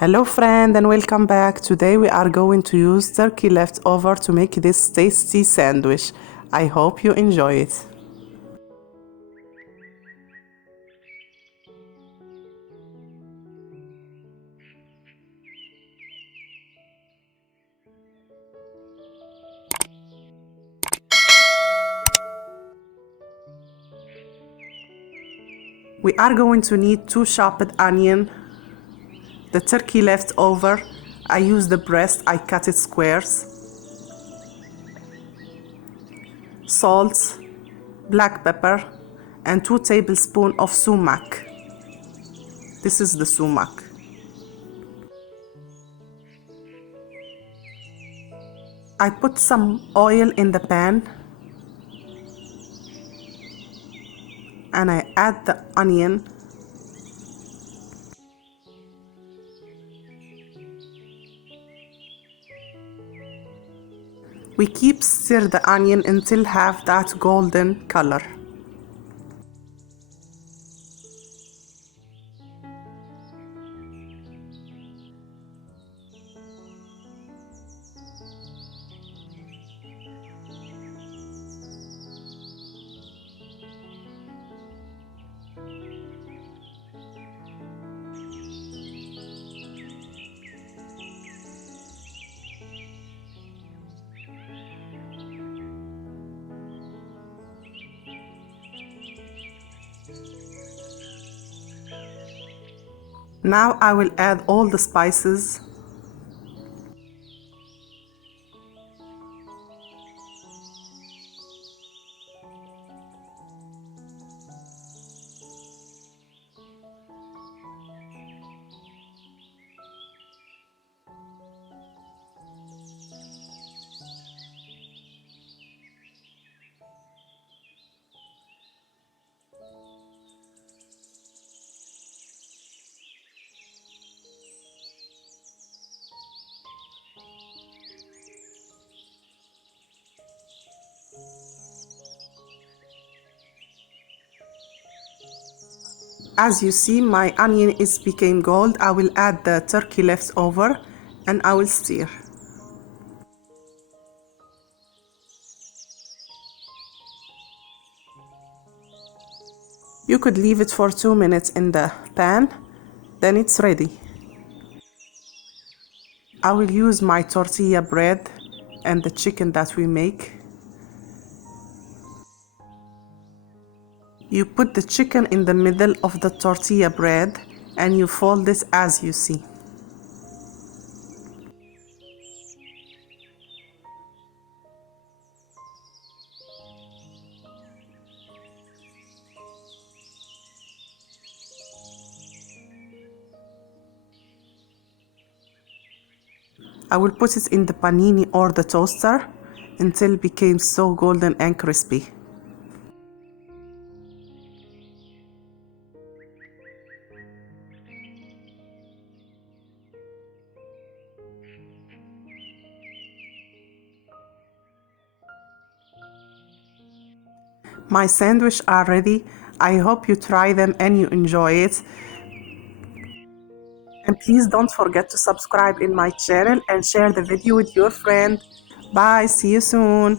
Hello friend and welcome back. Today we are going to use turkey leftover to make this tasty sandwich. I hope you enjoy it. We are going to need 2 chopped onion, the turkey leftover. I use the breast, I cut it squares, salt, black pepper, and 2 tablespoons of sumac. This is the sumac. I put some oil in the pan and I add the onion. We keep stir the onion until have that golden color. Now I will add all the spices. As you see, my onion is became gold. I will add the turkey leftover and I will stir. You could leave it for 2 minutes in the pan, then it's ready. I will use my tortilla bread and the chicken that we make. You put the chicken in the middle of the tortilla bread and you fold this as you see. I will put it in the panini or the toaster until it became so golden and crispy. My sandwich are ready. I hope you try them and you enjoy it. And please don't forget to subscribe in my channel and share the video with your friend. Bye, see you soon.